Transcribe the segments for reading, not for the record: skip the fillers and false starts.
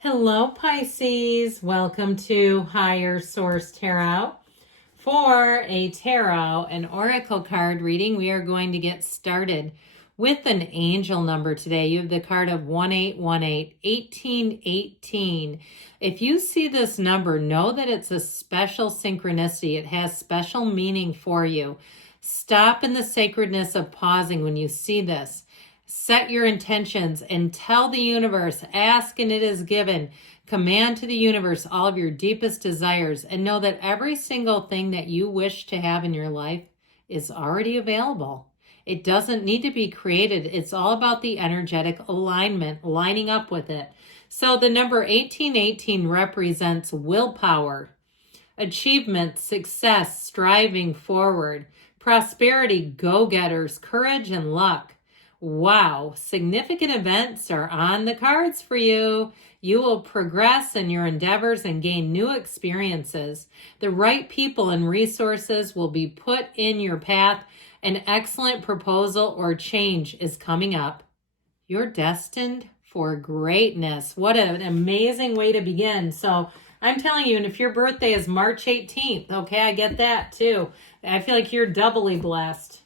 Hello, Pisces. Welcome to Higher Source Tarot. For a tarot and oracle card reading, we are going to get started with an angel number today. You have the card of 1818, 1818. If you see this number, know that it's a special synchronicity. It has special meaning for you. Stop in the sacredness of pausing when you see this. Set your intentions and tell the universe, ask and it is given. Command to the universe all of your deepest desires and know that every single thing that you wish to have in your life is already available. It doesn't need to be created. It's all about the energetic alignment, lining up with it. So the number 1818 represents willpower, achievement, success, striving forward, prosperity, go-getters, courage, and luck. Wow, significant events are on the cards for you. You will progress in your endeavors and gain new experiences. The right people and resources will be put in your path. An excellent proposal or change is coming up. You're destined for greatness. What an amazing way to begin. So I'm telling you, and if your birthday is March 18th, okay, I get that too. I feel like you're doubly blessed.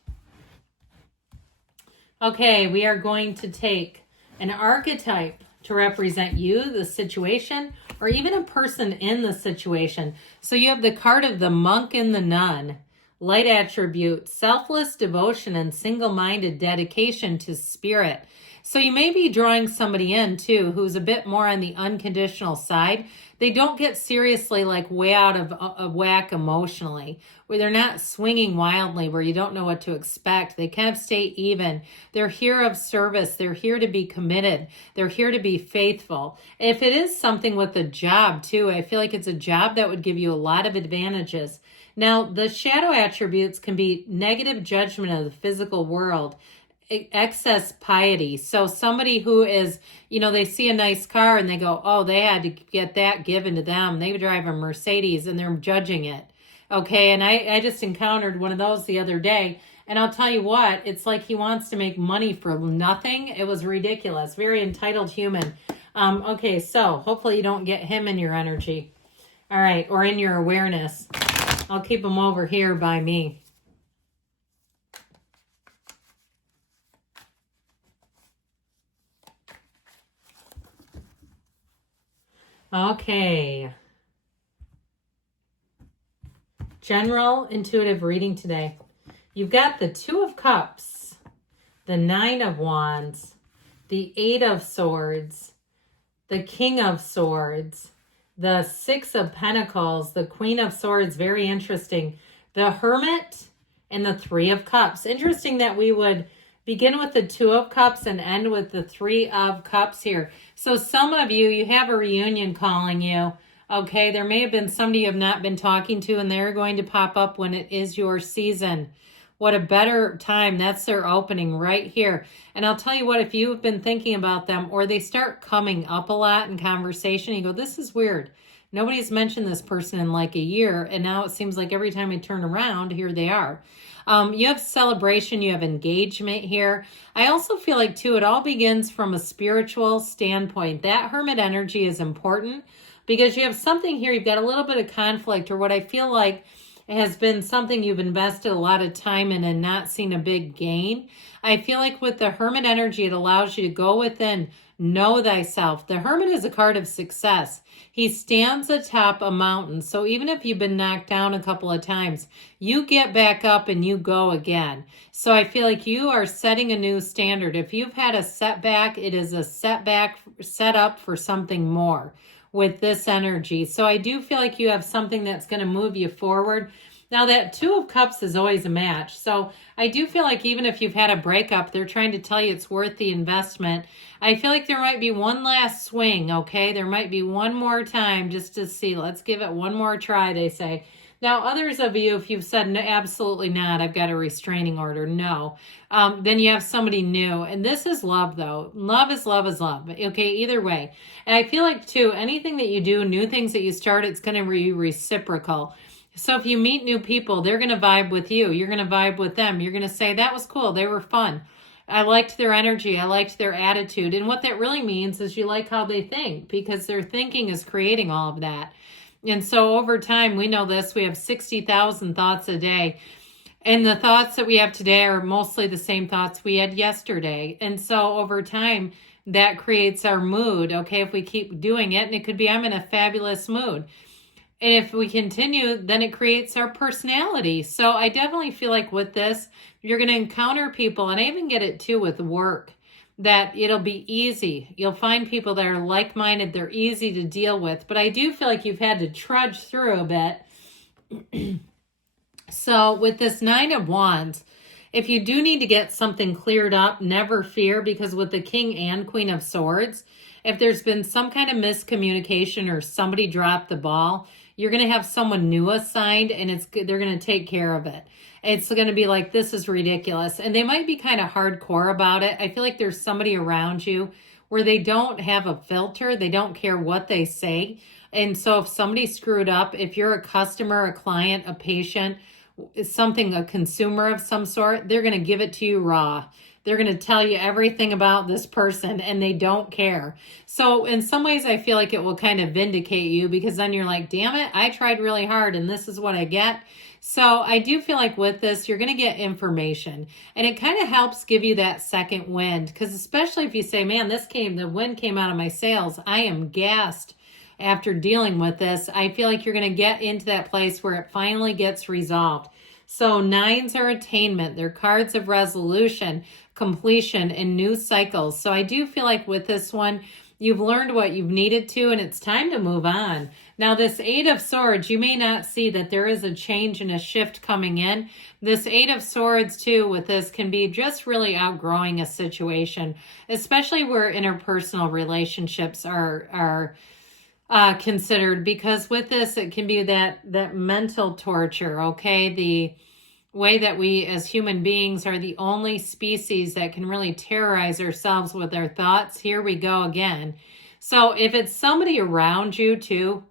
Okay, we are going to take an archetype to represent you, the situation, or even a person in the situation. So you have the card of the monk and the nun. Light attribute, selfless devotion and single-minded dedication to spirit. So you may be drawing somebody in too who's a bit more on the unconditional side. They don't get seriously like way out of whack emotionally, where they're not swinging wildly, where you don't know what to expect. They kind of stay even. They're here of service. They're here to be committed. They're here to be faithful. If it is something with a job too, I feel like it's a job that would give you a lot of advantages. Now, the shadow attributes can be negative judgment of the physical world, excess piety. So somebody who is, they see a nice car and they go, oh, they had to get that given to them. They drive a Mercedes and they're judging it. Okay, and I just encountered one of those the other day. And I'll tell you what, it's like he wants to make money for nothing. It was ridiculous. Very entitled human. Okay, so hopefully you don't get him in your energy. All right, or in your awareness. I'll keep him over here by me. Okay. General intuitive reading today. You've got the Two of Cups, the Nine of Wands, the Eight of Swords, the King of Swords, the Six of Pentacles, the Queen of Swords, very interesting, the Hermit, and the Three of Cups. Interesting that we would begin with the Two of Cups and end with the Three of Cups here. So some of you have a reunion calling you. Okay, there may have been somebody you have not been talking to, and they're going to pop up when it is your season. What a better time. That's their opening right here. And I'll tell you what, if you've been thinking about them or they start coming up a lot in conversation, you go, this is weird. Nobody's mentioned this person in like a year, and now it seems like every time I turn around, here they are. You have celebration, you have engagement here. I also feel like, too, it all begins from a spiritual standpoint. That Hermit energy is important because you have something here, you've got a little bit of conflict, or what I feel like has been something you've invested a lot of time in and not seen a big gain. I feel like with the Hermit energy, it allows you to go within, know thyself. The Hermit is a card of success. He stands atop a mountain. So even if you've been knocked down a couple of times, you get back up and you go again. So I feel like you are setting a new standard. If you've had a setback, it is a setback set up for something more with this energy. So I do feel like you have something that's going to move you forward. Now that Two of Cups is always a match. So I do feel like even if you've had a breakup, they're trying to tell you it's worth the investment. I feel like there might be one last swing, okay? There might be one more time just to see. Let's give it one more try, they say. Now, others of you, if you've said, no, absolutely not, I've got a restraining order, no, then you have somebody new. And this is love, though. Love is love is love, okay, either way. And I feel like, too, anything that you do, new things that you start, it's going to be reciprocal. So if you meet new people, they're going to vibe with you. You're going to vibe with them. You're going to say, that was cool. They were fun. I liked their energy. I liked their attitude. And what that really means is you like how they think, because their thinking is creating all of that. And so over time, we know this, we have 60,000 thoughts a day. And the thoughts that we have today are mostly the same thoughts we had yesterday. And so over time, that creates our mood. Okay, if we keep doing it, and it could be, I'm in a fabulous mood. And if we continue, then it creates our personality. So I definitely feel like with this, you're going to encounter people, and I even get it too with work, that it'll be easy. You'll find people that are like-minded. They're easy to deal with. But I do feel like you've had to trudge through a bit. So with this 9 of Wands, if you do need to get something cleared up, never fear, because with the King and Queen of Swords, if there's been some kind of miscommunication or somebody dropped the ball, you're going to have someone new assigned, and they're going to take care of it. It's going to be like, this is ridiculous. And they might be kind of hardcore about it. I feel like there's somebody around you where they don't have a filter. They don't care what they say. And so if somebody screwed up, if you're a customer, a client, a patient, a consumer of some sort, they're going to give it to you raw. They're going to tell you everything about this person, and they don't care. So in some ways, I feel like it will kind of vindicate you, because then you're like, damn it, I tried really hard and this is what I get. So I do feel like with this, you're going to get information, and it kind of helps give you that second wind, because especially if you say, man, the wind came out of my sails. I am gassed after dealing with this. I feel like you're going to get into that place where it finally gets resolved. So 9s are attainment. They're cards of resolution, completion, and new cycles. So I do feel like with this one, you've learned what you've needed to, and it's time to move on. Now, this 8 of Swords, you may not see that there is a change and a shift coming in. This 8 of Swords, too, with this can be just really outgrowing a situation, especially where interpersonal relationships are considered, because with this, it can be that mental torture, okay? The way that we as human beings are the only species that can really terrorize ourselves with our thoughts. Here we go again. So if it's somebody around you too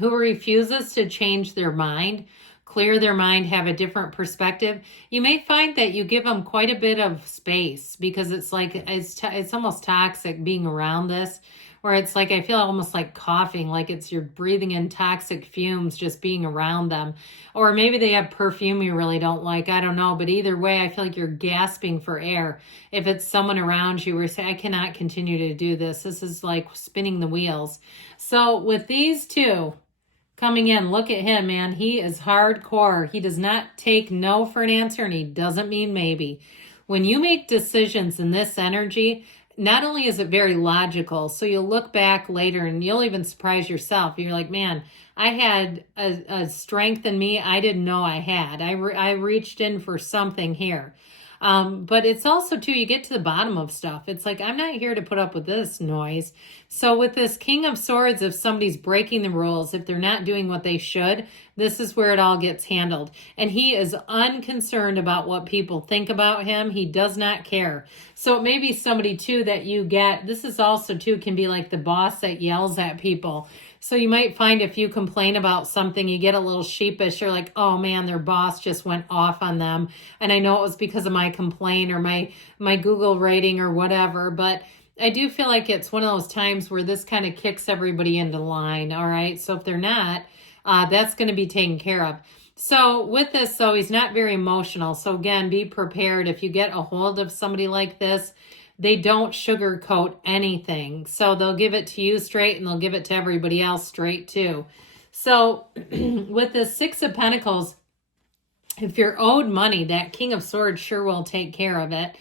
who refuses to change their mind, clear their mind, have a different perspective, you may find that you give them quite a bit of space, because it's like it's almost toxic being around this, where it's like I feel almost like coughing, like you're breathing in toxic fumes just being around them. Or maybe they have perfume you really don't like. I don't know. But either way, I feel like you're gasping for air. If it's someone around you where you say, I cannot continue to do this. This is like spinning the wheels. So with these two coming in, look at him, man. He is hardcore. He does not take no for an answer, and he doesn't mean maybe. When you make decisions in this energy, not only is it very logical, so you'll look back later and you'll even surprise yourself. You're like, man, I had a strength in me I didn't know I had. I reached in for something here. But it's also, too, you get to the bottom of stuff. It's like, I'm not here to put up with this noise. So with this King of Swords, if somebody's breaking the rules, if they're not doing what they should, this is where it all gets handled. And he is unconcerned about what people think about him. He does not care. So it may be somebody, too, that you get. This is also, too, can be like the boss that yells at people. So you might find if you complain about something, you get a little sheepish. You're like, oh man, their boss just went off on them. And I know it was because of my complaint or my Google rating or whatever. But I do feel like it's one of those times where this kind of kicks everybody into line. All right. So if they're not, that's going to be taken care of. So with this, though, he's not very emotional. So again, be prepared. If you get a hold of somebody like this, they don't sugarcoat anything. So they'll give it to you straight, and they'll give it to everybody else straight too. So with the 6 of Pentacles, if you're owed money, that King of Swords sure will take care of it.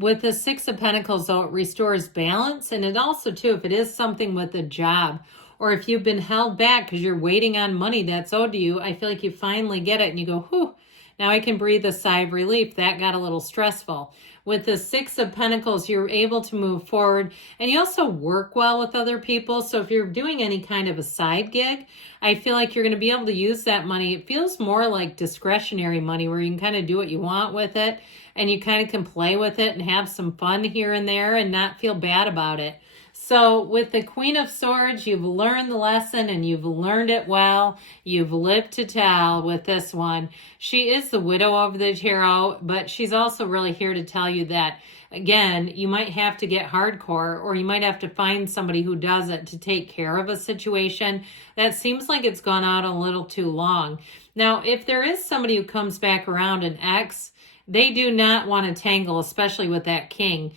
With the 6 of Pentacles, though, it restores balance. And it also, too, if it is something with a job, or if you've been held back because you're waiting on money that's owed to you, I feel like you finally get it and you go, whew, now I can breathe a sigh of relief. That got a little stressful. With the 6 of Pentacles, you're able to move forward, and you also work well with other people. So if you're doing any kind of a side gig, I feel like you're going to be able to use that money. It feels more like discretionary money where you can kind of do what you want with it, and you kind of can play with it and have some fun here and there and not feel bad about it. So with the Queen of Swords, you've learned the lesson and you've learned it well. You've lived to tell with this one. She is the widow of the tarot, but she's also really here to tell you that, again, you might have to get hardcore, or you might have to find somebody who does it to take care of a situation that seems like it's gone out a little too long. Now, if there is somebody who comes back around, an ex, they do not want to tangle, especially with that king,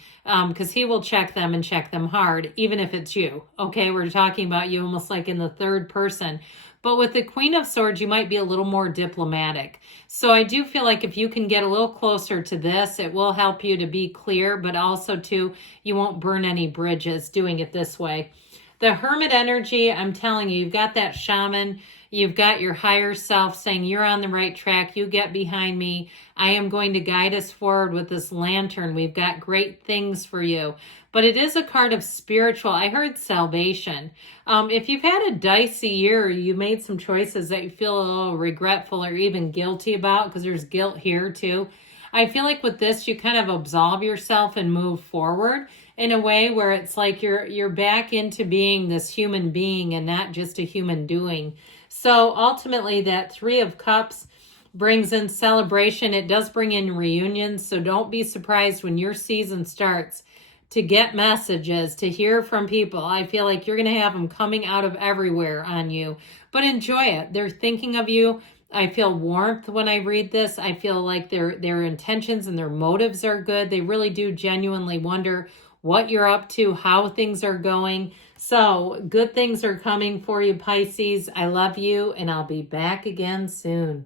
because he will check them and check them hard, even if it's you. Okay, we're talking about you almost like in the third person. But with the Queen of Swords, you might be a little more diplomatic. So I do feel like if you can get a little closer to this, it will help you to be clear, but also too, you won't burn any bridges doing it this way. The Hermit energy, I'm telling you, you've got that shaman, you've got your higher self saying you're on the right track, you get behind me, I am going to guide us forward with this lantern, we've got great things for you. But it is a card of spiritual, I heard salvation. If you've had a dicey year, you made some choices that you feel a little regretful or even guilty about, because there's guilt here too. I feel like with this, you kind of absolve yourself and move forward in a way where it's like you're back into being this human being and not just a human doing. So ultimately, that Three of Cups brings in celebration. It does bring in reunions. So don't be surprised when your season starts to get messages, to hear from people. I feel like you're going to have them coming out of everywhere on you. But enjoy it. They're thinking of you. I feel warmth when I read this. I feel like their intentions and their motives are good. They really do genuinely wonder what you're up to, how things are going. So good things are coming for you, Pisces. I love you, and I'll be back again soon.